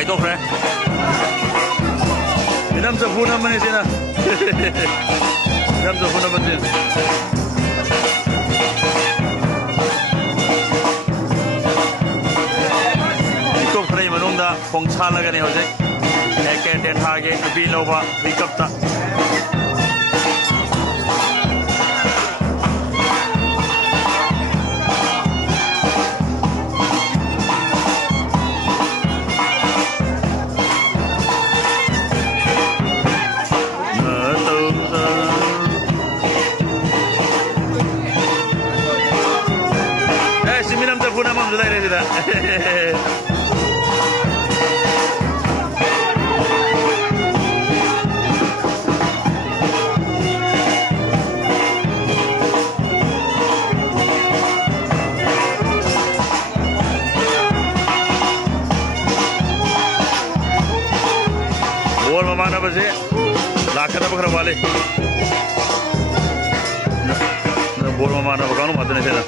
ꯍꯥꯏꯗꯣꯛꯈ꯭ꯔꯦ ꯏꯅꯝ ꯆꯐꯨ ꯅꯝꯕꯅꯤ ꯁꯤꯅ ꯏꯅꯝ ꯆꯐꯨ ꯅꯝꯕꯁꯤ ꯄꯤꯀꯞ ꯈꯔꯒꯤ ꯃꯅꯨꯡꯗ ꯈꯣꯡ ꯁꯥꯜꯂꯒꯅꯤ ꯍꯧꯖꯤꯛ ꯑꯦꯀꯦ ꯇꯦꯟꯊꯥꯒꯤ ꯅꯨꯄꯤ ꯂꯧꯕ ꯄꯤꯀꯞꯇ Mana basi, lakar apa kerja balik? Bor mana bagaimana mata ni saya?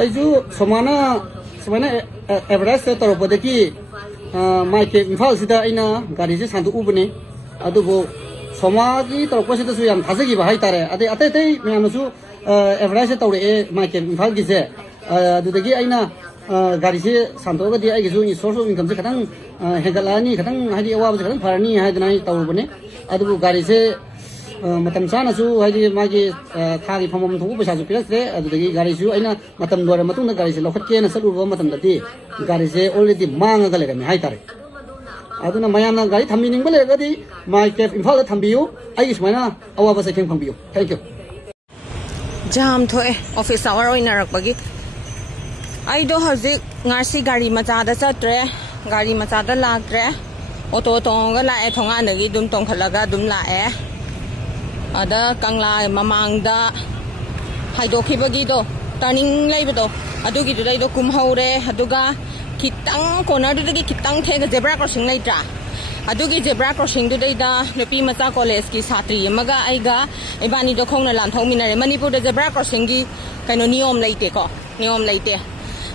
Aiju semana Everest Twrubagi ki Mange infal sida ina gari se sandu ubne adu bo Soma ki Twrubagi sida su yang thase ki bahai tare ate me su Everest Twrubagi Mange infal ki se adu dagi ina gari se sandu ga dia ai su ni source of income se kadang hegalani kadang hadi awab se kadang farani hai dana Twrubagi adu gari se matam sana su hadi magi thagi phomom thu pesa su pirak se adu dagi gari su aina matam dore matung da gari se lokhat ke na salu ba matam dati gari se already manga ga le me hai tare aduna mayam na gari thambi ning ba le ga di Mange infal da thambiu ai ismaina awaba se kheng phangbiu thank you jam thoe office hour oina rakbagi ai do hazik ngarsi gari macha da chatre gari macha da lakre auto tong ga la e thonga nagi dum tong khalaga dum la e ada kangla mamang da haidokibagi do turning leibado adugi do dai do kum haure aduga kitang corner do gi kitang thega zebra crossing leitra adugi zebra crossing do dai da nupi macha college ki satri amaga aiga ibani do khongna lam thongminare manipur da zebra crossing gi kaino niyom leite ko niyom leite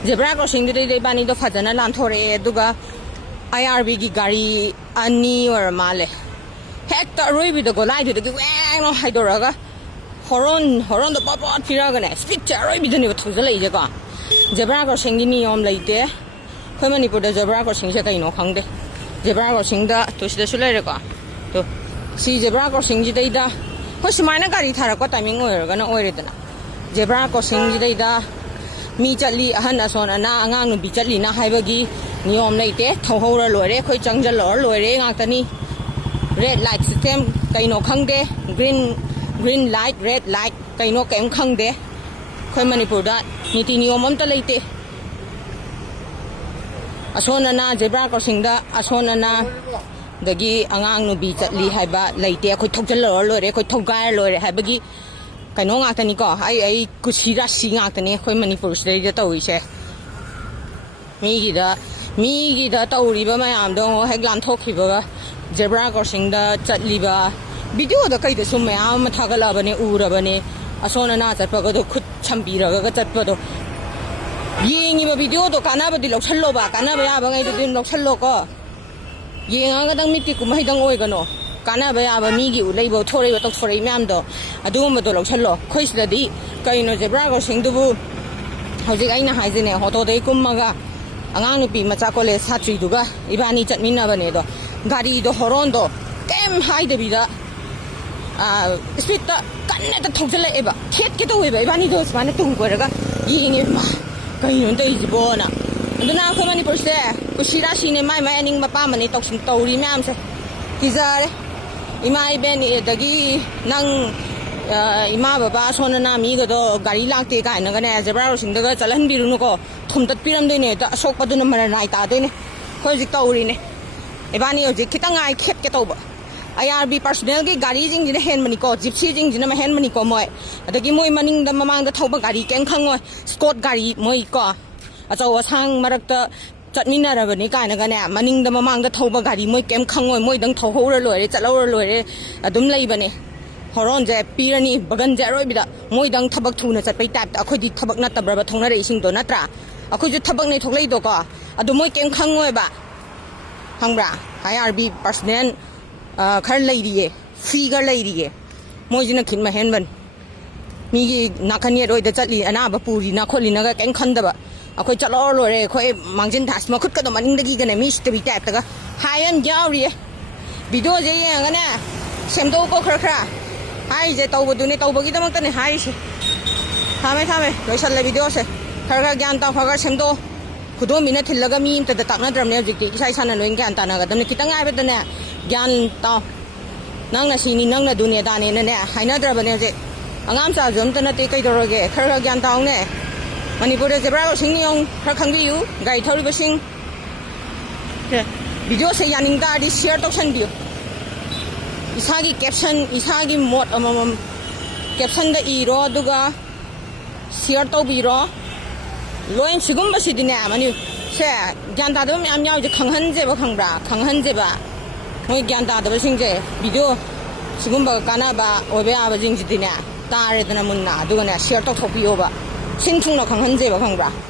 zebra crossing do dai bani do phajana lam thore aduga IRB gi gari ani or male hector roibi do golai do gi weng no haidoraga horon do pop firaga ne speed roibi do ni thuzalai je ka zebra crossing gi niyom leite khoi manipur da zebra crossing se kaino khangde zebra crossing da to sida sulai re ka to si zebra crossing ji dai da ho simaina gari thara ko timing oiraga na oire dana zebra crossing ji dai da mi chatli ahan ason ana angang nu bi chatli na haibagi niyom leite thauhora loire khoi changjal lor loire ngaktani red light system kaino khangde green light red light kaino kem khangde khoi manipur da niti niyom amta leite asona na zebra crossing da asona na dagi angang nu bi chatli haiba leite khoi thogjal lor loire khoi thogai loire haibagi kaino ngaktani ko ai kusira si ngaktani khoi manipur sdai da tawise mi gi da tawriba mayam do hek lam thokhiba zebra crossing da chatliba video da kai da sum mayam thagala bane urabane asona na chatpa do khut chambira ga chatpa do yengi ba video do kana ba di lokhallo ba kana ba ya ba ngai do din lokhallo ko yenga ga dang miti kumai dang oi ga no kana ba ya ba mi gi u leibo thorei ba tok thorei myam do adu ma do lokhallo khoi sida di kai no zebra crossing du bu hojik aina haijine hoto dei kummaga angang nupi macha college satri duga ibani chatmina bane do gari do horon do kem hai de bida speed ta kanne ta thogjala eba khet ke to eba ibani do smane tung koraga yinge ma kai non dei jibona aduna ko mani porse kushira sine mai aning mapa mani toksin tawri myam se tizare imai ben dagi nang ima baba sona na mi ga do gari lakte ka na ga ne zebra crossing da chalan biru no ko thum tat piram de ne ta asok pa du na mara nai ta de ne khoi jik tawri ne ebani o jik kitang ai khet ke to ba IRB personnel gi gari jing jina hen mani ko gypsy jing jina ma hen mani ko moi adagi moi maning da mamang da thoba gari keng khangoi scott gari moi ko achaw asang marak ta chatmina ra bani ka na ga ne maning da mamang da thoba gari moi kem khangoi moi dang thohora loire chalora loire adum lei bane horon je pirani bagan je roi bida moi dang thabak thuna chat pai tap akhoi di thabak na tabra ba thongna re sing do natra ꯑꯩꯈꯣꯏꯁꯨ ꯊꯕꯛꯅꯦ ꯊꯣꯛꯂꯛꯏꯗꯣꯀꯣ ꯑꯗꯨ ꯃꯣꯏ ꯀꯩꯝ ꯈꯪꯉꯣꯏꯕ ꯈꯪꯕ꯭ꯔꯥ IRB personal ꯈꯔ ꯂꯩꯔꯤꯌꯦ ꯐ꯭ꯔꯤꯒ ꯂꯩꯔꯤꯌꯦ ꯃꯣꯏꯁꯤꯅ ꯈꯤꯠ ꯃꯍꯦꯟꯕꯟ ꯃꯤꯒꯤ ꯅꯥꯀꯟ ꯌꯦꯠ ꯆꯠꯂꯤ ꯑꯅꯥꯕ ꯄꯨꯔꯤꯅ ꯈꯣꯠꯂꯤꯅꯒ ꯀꯩꯝ ꯈꯟꯗꯕ ꯑꯩꯈꯣꯏ ꯆꯠꯂꯣ ꯂꯣꯏꯔꯦ ꯑꯩꯈꯣꯏ ꯃꯥꯡꯖꯤꯟ ꯊꯥꯁ ꯃꯈꯨꯠꯀꯗꯣ ꯃꯅꯤꯡꯗꯒꯤꯒꯅꯦ ꯃꯤ ꯁꯤꯠꯇꯕꯤ ꯇꯥꯏꯞꯇꯒ ꯍꯥꯏꯌꯟ ꯌꯥꯎꯔꯤꯌꯦ ꯚꯤꯗꯤꯑꯣꯁꯦ ꯌꯦꯡꯉꯒꯅꯦ ꯁꯦꯝꯗꯣꯛꯀꯣ ꯈꯔ ꯍꯥꯏꯔꯤꯁꯦ ꯇꯧꯕꯗꯨꯅꯦ ꯇꯧꯕꯒꯤꯗꯃꯛꯇꯅꯦ ꯍꯥꯏꯔꯤꯁꯦ ꯊꯝꯃꯦ ꯂꯣꯏꯁꯜꯂꯦ ꯚꯤꯗꯤꯑꯣꯁꯦ ꯈꯔ ꯒ꯭ꯌꯥꯟ ꯇꯥꯎ ꯈꯔ ꯁꯦꯝꯗꯣꯛꯑꯣ ꯈꯨꯗꯣꯝꯕꯤꯅ ꯊꯤꯜꯂꯒ ꯃꯤ ꯑꯝꯇꯗ ꯇꯥꯛꯅꯗ꯭ꯔꯕꯅꯦ ꯍꯧꯖꯤꯛꯇꯤ ꯏꯁꯥꯅ ꯂꯣꯏ ꯒ꯭ꯌꯥꯟ ꯇꯥꯟꯅꯒꯗꯕꯅꯦ ꯈꯤꯇꯪ ꯍꯥꯏꯕꯗꯅꯦ ꯒ꯭ꯌꯥꯟ ꯇꯥꯎ ꯅꯪꯅ ꯁꯤꯅꯤ ꯅꯪꯅ ꯑꯗꯨꯅꯦ ꯑꯗꯥꯅꯦꯅꯅꯦ ꯍꯥꯏꯅꯗ꯭ꯔꯕꯅꯦ ꯍꯧꯖꯤꯛ ꯑꯉꯥꯡ ꯃꯆꯥꯁꯨ ꯑꯝꯇ ꯅꯠꯇꯦ ꯀꯩꯗꯧꯔꯒꯦ ꯈꯔ ꯒ꯭ꯌꯥꯟ ꯇꯥꯎꯅꯦ ꯃꯅꯤꯄꯨꯔꯗ ꯖꯦꯕ꯭ꯔꯥ ꯀ꯭ꯔꯣꯁꯤꯡ ꯅꯤꯌꯣꯝ ꯈꯔ ꯈꯪꯕꯤꯌꯨ ꯒꯥꯔꯤ ꯊꯧꯔꯤꯕꯁꯤꯡ ꯚꯤꯗꯤꯑꯣꯁꯦ ꯌꯥꯅꯤꯡ ꯇꯥꯔꯗꯤ ꯁꯤꯌꯔ ꯇꯧꯁꯟꯕꯤꯌꯨ 이사기 캡션 이사기 못 캡션다 이로 두가 시어도 비로 로인 지금 버시디네 아마니 세 간다도 냠냠 이제 강한제바 강브라 강한제바 뭐 간다도 버싱제 비디오 지금 봐 까나바 오베 아버징지디네 따르드나 문나 두가네 시어도 토비오바 신충로 강한제바 강브라